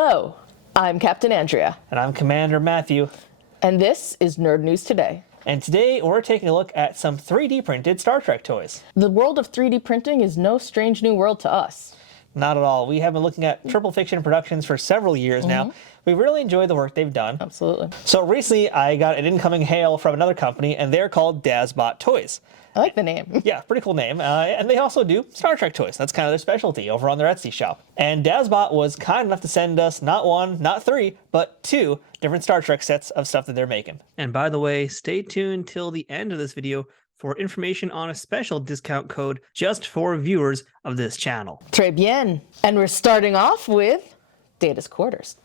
Hello, I'm Captain Andrea. And I'm Commander Matthew. And this is Nerd News Today. And today we're taking a look at some 3D printed Star Trek toys. The world of 3D printing is no strange new world to us. Not at all. We have been looking at Triple Fiction Productions for several years now. We really enjoy the work they've done. Absolutely. So recently I got an incoming hail from another company, and they're called Dazbot Toys. I like the name. Yeah, pretty cool name. And they also do Star Trek toys. That's kind of their specialty over on their Etsy shop. And Dazbot was kind enough to send us not one, not three, but two different Star Trek sets of stuff that they're making. And by the way, stay tuned till the end of this video for information on a special discount code just for viewers of this channel. Très bien. And we're starting off with Data's quarters.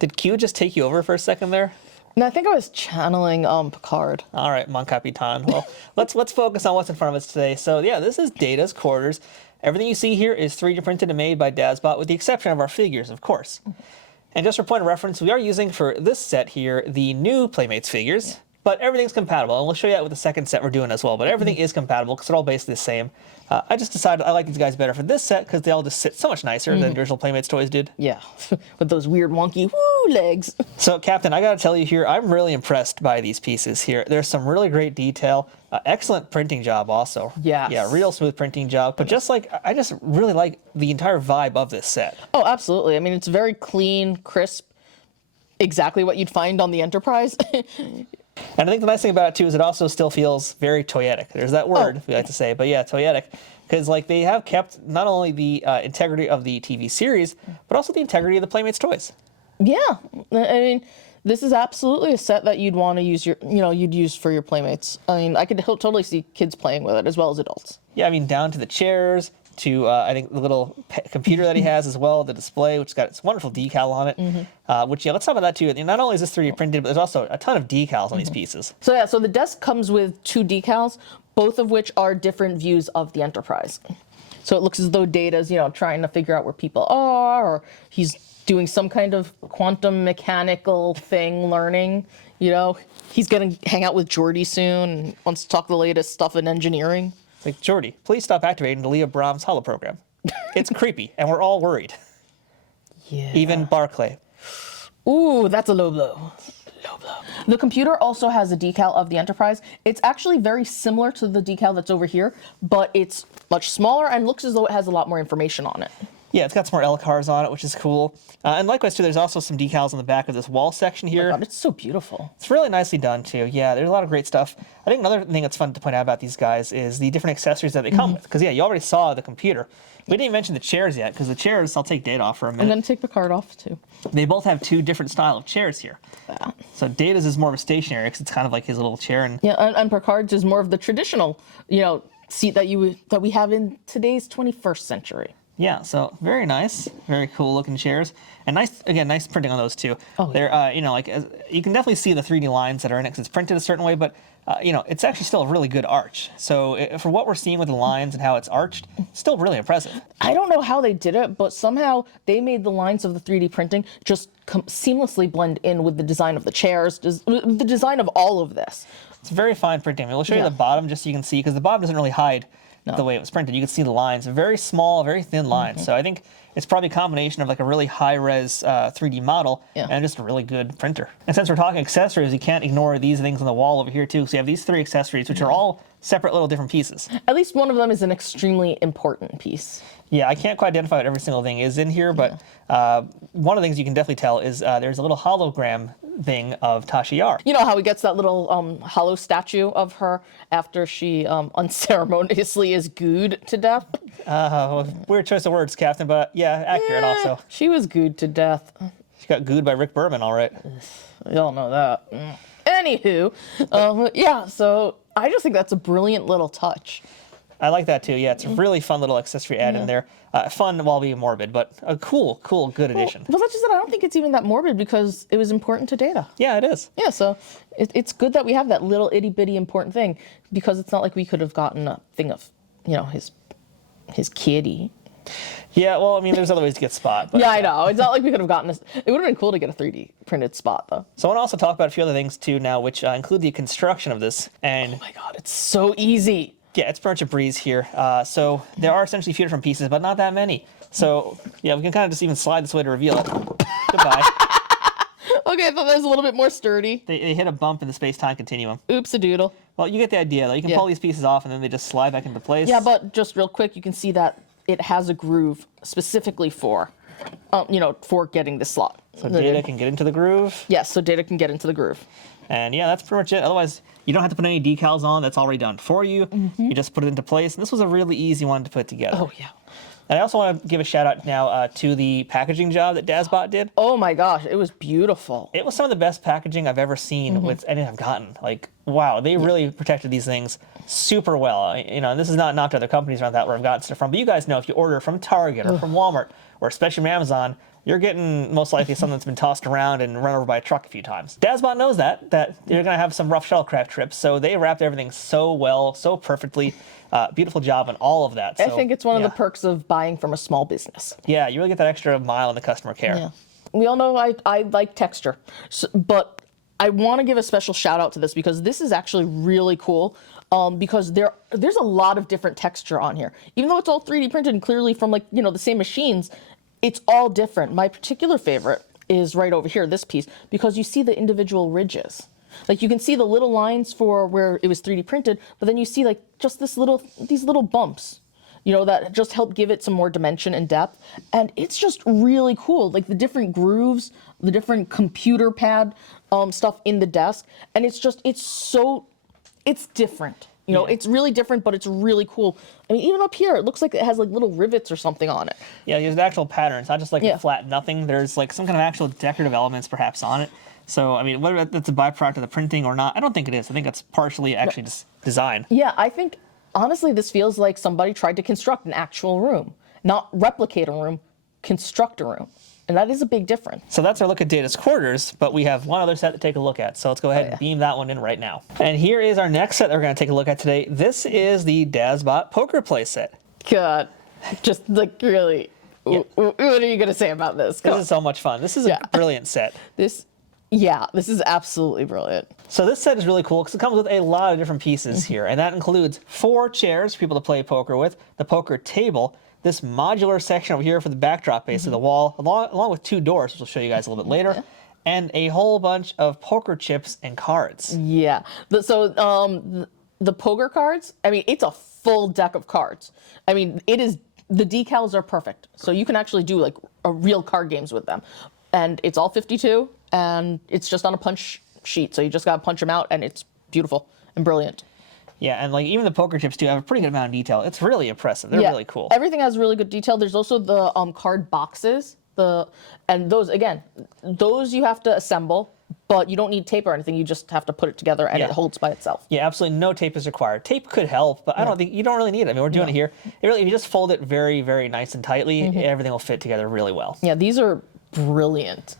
Did Q just take you over for a second there? No, I think I was channeling Picard. All right, Mon Capitan. Well, let's focus on what's in front of us today. So yeah, this is Data's quarters. Everything you see here is 3D printed and made by Dazbot, with the exception of our figures, of course. And just for point of reference, we are using for this set here the new Playmates figures, but everything's compatible. And we'll show you that with the second set we're doing as well. But everything is compatible because they're all basically the same. I just decided I like these guys better for this set because they all just sit so much nicer than the original Playmates toys did. Yeah, with those weird wonky woo legs. So, Captain, I gotta tell you here, I'm really impressed by these pieces here. There's some really great detail, excellent printing job also. Yes. Yeah, real smooth printing job. But just like, I just really like the entire vibe of this set. Oh, absolutely. I mean, it's very clean, crisp, exactly what you'd find on the Enterprise. And I think the nice thing about it too is it also still feels very toyetic. There's that word we like to say, but yeah, toyetic, because like they have kept not only the integrity of the TV series, but also the integrity of the Playmates toys. Yeah, I mean, this is absolutely a set that you'd want to use you'd use for your Playmates. I mean, I could totally see kids playing with it as well as adults. Yeah, I mean, down to the chairs, to I think the little computer that he has as well, the display, which has got its wonderful decal on it. Which, yeah, let's talk about that too. Not only is this 3D printed, but there's also a ton of decals on these pieces. So yeah, so the desk comes with two decals, both of which are different views of the Enterprise. So it looks as though Data's, trying to figure out where people are, or he's doing some kind of quantum mechanical thing, learning. He's gonna hang out with Geordi soon and wants to talk the latest stuff in engineering. Like, Geordi, please stop activating the Leah Brahms holoprogram. It's creepy, and we're all worried. Yeah. Even Barclay. Ooh, that's a low blow. Low blow. The computer also has a decal of the Enterprise. It's actually very similar to the decal that's over here, but it's much smaller and looks as though it has a lot more information on it. Yeah, it's got some more LCARs on it, which is cool. And likewise, too, there's also some decals on the back of this wall section here. Oh my God, it's so beautiful. It's really nicely done, too. Yeah, there's a lot of great stuff. I think another thing that's fun to point out about these guys is the different accessories that they come with. Because, yeah, you already saw the computer. We didn't even mention the chairs yet, because the chairs, I'll take Data off for a minute. I'm going to take Picard off, too. They both have two different style of chairs here. Yeah. So Data's is more of a stationary, because it's kind of like his little chair. And yeah, and Picard's is more of the traditional, seat that we have in today's 21st century. Yeah, so very nice, very cool looking chairs, and nice printing on those too. Oh, they're you can definitely see the 3D lines that are in it because it's printed a certain way, but it's actually still a really good arch. So for what we're seeing with the lines and how it's arched, it's still really impressive. I don't know how they did it, but somehow they made the lines of the 3D printing just seamlessly blend in with the design of the chairs, the design of all of this. It's very fine printing. We'll show you the bottom just so you can see, because the bottom doesn't really hide the way it was printed. You can see the lines, very small, very thin lines. So I think it's probably a combination of like a really high-res 3D model and just a really good printer. And since we're talking accessories, you can't ignore these things on the wall over here too. So you have these three accessories, which are all separate little different pieces. At least one of them is an extremely important piece. Yeah, I can't quite identify what every single thing is in here, but one of the things you can definitely tell is there's a little hologram thing of Tasha Yar. You know how he gets that little hollow statue of her after she unceremoniously is gooed to death? Weird choice of words, Captain, but yeah, accurate also. She was gooed to death. She got gooed by Rick Berman, all right. Y'all know that. Anywho, yeah, so I just think that's a brilliant little touch. I like that too. Yeah, it's a really fun little accessory add in there. Fun while being morbid, but a cool, good addition. Well, that's just that I don't think it's even that morbid because it was important to Data. Yeah, it is. Yeah, so it's good that we have that little itty bitty important thing, because it's not like we could have gotten a thing of, his kitty. Yeah, well, I mean, there's other ways to get Spot. But, yeah, I know. It's not like we could have gotten this. It would have been cool to get a 3D printed Spot, though. So I want to also talk about a few other things too now, which include the construction of this. And oh my God, it's so easy. Yeah, it's pretty much a breeze here. So there are essentially a few different pieces, but not that many. So yeah, we can kind of just even slide this way to reveal it. Goodbye. Okay, I thought that was a little bit more sturdy. They hit a bump in the space-time continuum. Oops-a-doodle. Well, you get the idea, though. You can pull these pieces off, and then they just slide back into place. Yeah, but just real quick, you can see that it has a groove specifically for, for getting the slot. So Data can get into the groove. Yes, so Data can get into the groove. And yeah, that's pretty much it. Otherwise, you don't have to put any decals on. That's already done for you. You just put it into place. And this was a really easy one to put together. Oh, yeah. And I also want to give a shout out now to the packaging job that Dazbot did. Oh my gosh, it was beautiful. It was some of the best packaging I've ever seen with anything I've gotten. Like, wow, they really protected these things super well. And this is not to other companies around that where I've gotten stuff from, but you guys know if you order from Target or from Walmart or especially from Amazon, you're getting most likely something that's been tossed around and run over by a truck a few times. Dazbot knows that you're going to have some rough shuttlecraft trips, so they wrapped everything so well, so perfectly. Beautiful job on all of that. So, I think it's one of the perks of buying from a small business. Yeah, you really get that extra mile in the customer care. Yeah. We all know I like texture, but I want to give a special shout out to this because this is actually really cool because there's a lot of different texture on here. Even though it's all 3D printed and clearly from the same machines, it's all different. My particular favorite is right over here, this piece, because you see the individual ridges. Like you can see the little lines for where it was 3D printed, but then you see like just these little bumps, that just help give it some more dimension and depth. And it's just really cool. Like the different grooves, the different computer pad stuff in the desk. And it's different. It's really different, but it's really cool. I mean, even up here, it looks like it has like little rivets or something on it. Yeah, there's the actual pattern. It's not just like a flat nothing. There's like some kind of actual decorative elements perhaps on it. So, I mean, whether that's a byproduct of the printing or not, I don't think it is. I think that's partially actually just design. Yeah, I think, honestly, this feels like somebody tried to construct an actual room. Not replicate a room, construct a room. And that is a big difference. So that's our look at Data's quarters, but we have one other set to take a look at. So let's go ahead and beam that one in right now. And here is our next set that we're going to take a look at today. This is the Dazbot Poker playset. God, just like really, what are you going to say about this? This is so much fun. This is a brilliant set. This is absolutely brilliant. So this set is really cool because it comes with a lot of different pieces here, and that includes 4 chairs for people to play poker with, the poker table, this modular section over here for the backdrop base of the wall, along with 2 doors, which we'll show you guys a little bit later, and a whole bunch of poker chips and cards. Yeah. So the poker cards, I mean, it's a full deck of cards. I mean, the decals are perfect. So you can actually do like real card games with them. And it's all 52, and it's just on a punch sheet. So you just got to punch them out, and it's beautiful and brilliant. Yeah, and like even the poker chips do have a pretty good amount of detail. It's really impressive. They're really cool. Everything has really good detail. There's also the card boxes. And those, again, you have to assemble, but you don't need tape or anything. You just have to put it together, and it holds by itself. Yeah, absolutely no tape is required. Tape could help, but I don't think you don't really need it. I mean, we're doing it here. If you just fold it very, very nice and tightly, everything will fit together really well. Yeah, these are brilliant.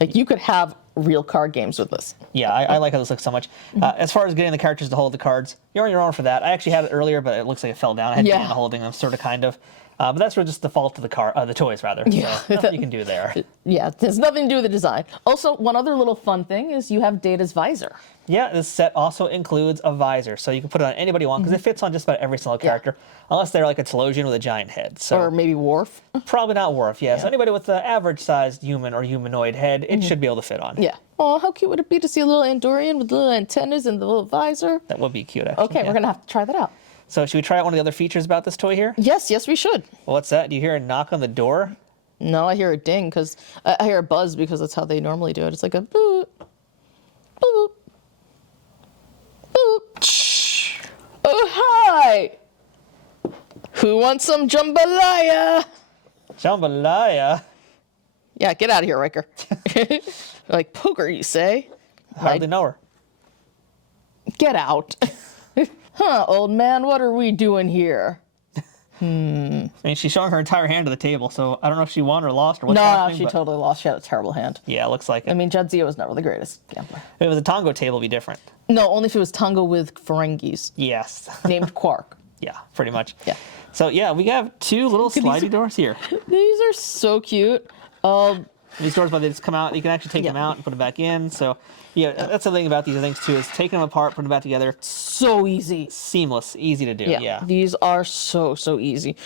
Like you could have real card games with this. Yeah, I like how this looks so much. As far as getting the characters to hold the cards, you're on your own for that. I actually had it earlier, but it looks like it fell down. I had to end holding them, sort of, kind of. But that's really just the fault of the toys, rather. Yeah. So nothing you can do there. Yeah, it has nothing to do with the design. Also, one other little fun thing is you have Data's visor. Yeah, this set also includes a visor, so you can put it on anybody you want, because it fits on just about every single character, unless they're like a Telosian with a giant head. So or maybe Worf. Probably not Worf, yes. So anybody with an average-sized human or humanoid head, it should be able to fit on. Yeah. Oh, how cute would it be to see a little Andorian with little antennas and the little visor? That would be cute, actually. Okay, we're going to have to try that out. So should we try out one of the other features about this toy here? Yes, we should. Well, what's that? Do you hear a knock on the door? No, I hear a ding, because I hear a buzz because that's how they normally do it. It's like a boop, boop, boop. Oh, hi! Who wants some jambalaya? Jambalaya? Yeah, get out of here, Riker. Like poker, you say? Hardly know her. Get out. Huh, old man, what are we doing here? I mean, she's showing her entire hand to the table, so I don't know if she won or lost or what's happening. No, she totally lost. She had a terrible hand. Yeah, it looks like it. I mean, Jadzia was never the greatest gambler. If it was a Tongo table, it'd be different. No, only if it was Tongo with Ferengis. Yes. Named Quark. Yeah, pretty much. Yeah. So, yeah, we have 2 little slidey doors here. These are so cute. These doors, but they just come out. You can actually take them out and put them back in. So, yeah, that's the thing about these things too, is taking them apart, putting them back together. So easy. Seamless, easy to do. Yeah. These are so easy.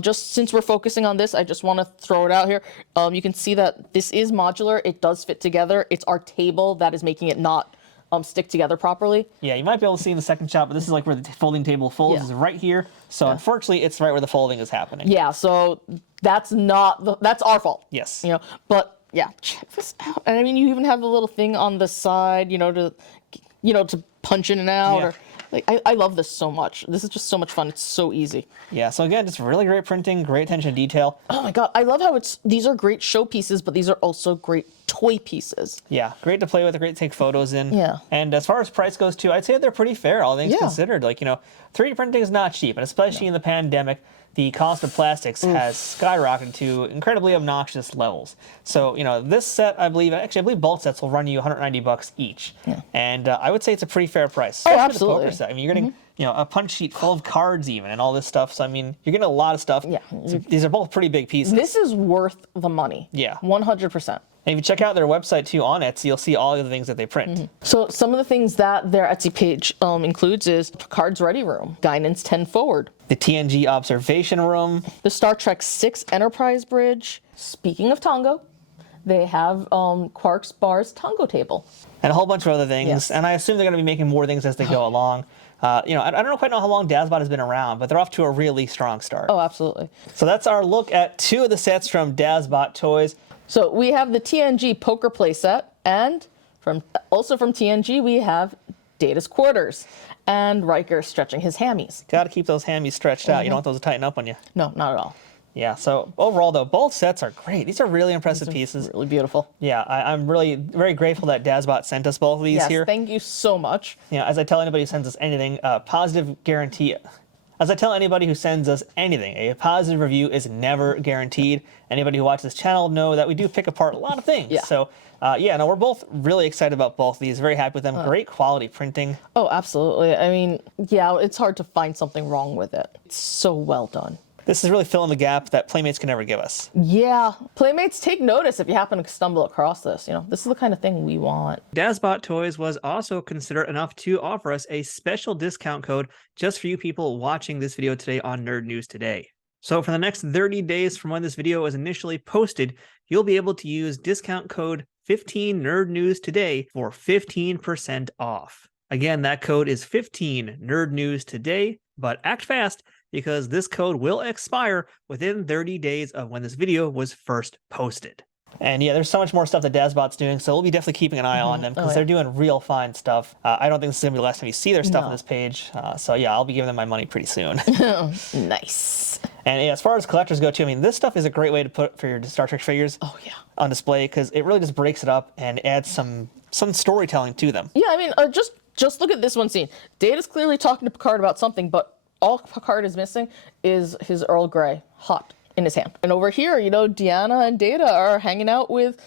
Just since we're focusing on this, I just want to throw it out here. You can see that this is modular. It does fit together. It's our table that is making it not stick together properly. Yeah, you might be able to see in the second shot, but this is like where the folding table folds is right here. So unfortunately, it's right where the folding is happening. Yeah, so that's that's our fault. Yes. You know, but yeah, check this out. And I mean, you even have a little thing on the side, to punch in and out. Yeah. Or like, I love this so much. This is just so much fun. It's so easy. Yeah, so again, just really great printing, great attention to detail. Oh my god, I love how these are great show pieces, but these are also great toy pieces. Yeah, great to play with, great to take photos in. Yeah. And as far as price goes too, I'd say they're pretty fair, all things considered. Like, 3D printing is not cheap, and especially in the pandemic, the cost of plastics has skyrocketed to incredibly obnoxious levels. So, this set, I believe both sets will run you $190 each. Yeah. And I would say it's a pretty fair price. Oh, absolutely. The poker set. I mean, you're getting, a punch sheet full of cards even and all this stuff. So, I mean, you're getting a lot of stuff. Yeah. So these are both pretty big pieces. This is worth the money. Yeah. 100%. And if you check out their website too on Etsy, you'll see all of the things that they print. So some of the things that their Etsy page includes is Picard's Ready Room, Guinan's 10 Forward, the TNG Observation Room, the Star Trek 6 Enterprise Bridge. Speaking of Tongo, they have Quark's Bar's Tongo Table. And a whole bunch of other things. Yes. And I assume they're going to be making more things as they go along. I don't quite know how long Dazbot has been around, but they're off to a really strong start. Oh, absolutely. So that's our look at 2 of the sets from Dazbot Toys. So we have the TNG Poker playset, and also from TNG we have Data's Quarters and Riker stretching his hammies. Got to keep those hammies stretched out. You don't want those to tighten up on you. No, not at all. Yeah, so overall, though, both sets are great. These are really impressive pieces. Really beautiful. Yeah, I'm really very grateful that Dazbot sent us both of these here. Yes, thank you so much. As I tell anybody who sends us anything, positive guarantee. As I tell anybody who sends us anything, a positive review is never guaranteed. Anybody who watches this channel know that we do pick apart a lot of things. Yeah. So, we're both really excited about both of these. Very happy with them. Great quality printing. Oh, absolutely. I mean, yeah, it's hard to find something wrong with it. It's so well done. This is really filling the gap that Playmates can never give us. Yeah, Playmates, take notice if you happen to stumble across this. This is the kind of thing we want. Dazbot Toys was also considerate enough to offer us a special discount code just for you people watching this video today on Nerd News Today. So for the next 30 days from when this video was initially posted, you'll be able to use discount code 15 Nerd News Today for 15% off. Again, that code is 15 Nerd News Today, but act fast, because this code will expire within 30 days of when this video was first posted. And yeah, there's so much more stuff that Dazbot's doing, so we'll be definitely keeping an eye on them, because they're doing real fine stuff. I don't think this is going to be the last time you see their stuff on this page. So yeah, I'll be giving them my money pretty soon. Nice. And yeah, as far as collectors go too, I mean, this stuff is a great way to put for your Star Trek figures on display, because it really just breaks it up and adds some storytelling to them. Yeah, I mean, just look at this one scene. Data's clearly talking to Picard about something, but all Picard is missing is his Earl Grey hot in his hand. And over here, Deanna and Data are hanging out with,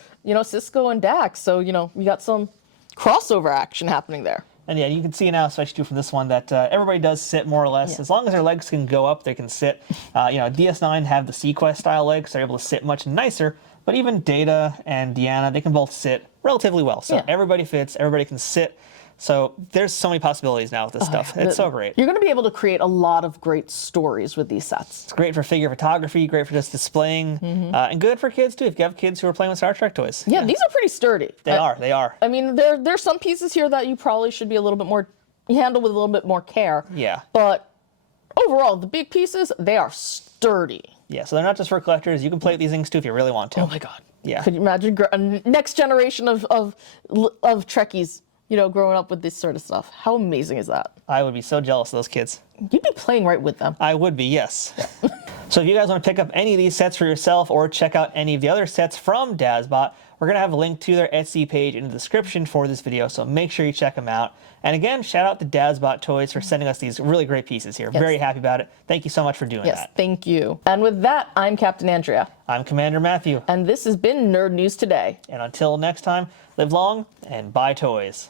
Cisco and Dax. So, we got some crossover action happening there. And yeah, you can see now, especially too from this one, that everybody does sit more or less. As long as their legs can go up, they can sit. DS9 have the Sequest style legs, so they're able to sit much nicer. But even Data and Deanna, they can both sit relatively well. So everybody fits, everybody can sit. So there's so many possibilities now with this stuff. It's so great. You're going to be able to create a lot of great stories with these sets. It's great for figure photography, great for just displaying, and good for kids too if you have kids who are playing with Star Trek toys. Yeah, these are pretty sturdy. They are. I mean, there's some pieces here that you probably should be a little bit more, handle with a little bit more care. Yeah. But overall, the big pieces, they are sturdy. Yeah, so they're not just for collectors. You can play with these things too if you really want to. Oh my God. Yeah. Could you imagine a next generation of Trekkies, growing up with this sort of stuff? How amazing is that? I would be so jealous of those kids. You'd be playing right with them. I would be, yes. So if you guys want to pick up any of these sets for yourself or check out any of the other sets from Dazbot, we're going to have a link to their Etsy page in the description for this video, so make sure you check them out. And again, shout out to Dazbot Toys for sending us these really great pieces here. Yes. Very happy about it. Thank you so much for doing that. Yes, thank you. And with that, I'm Captain Andrea. I'm Commander Matthew. And this has been Nerd News Today. And until next time, live long and buy toys.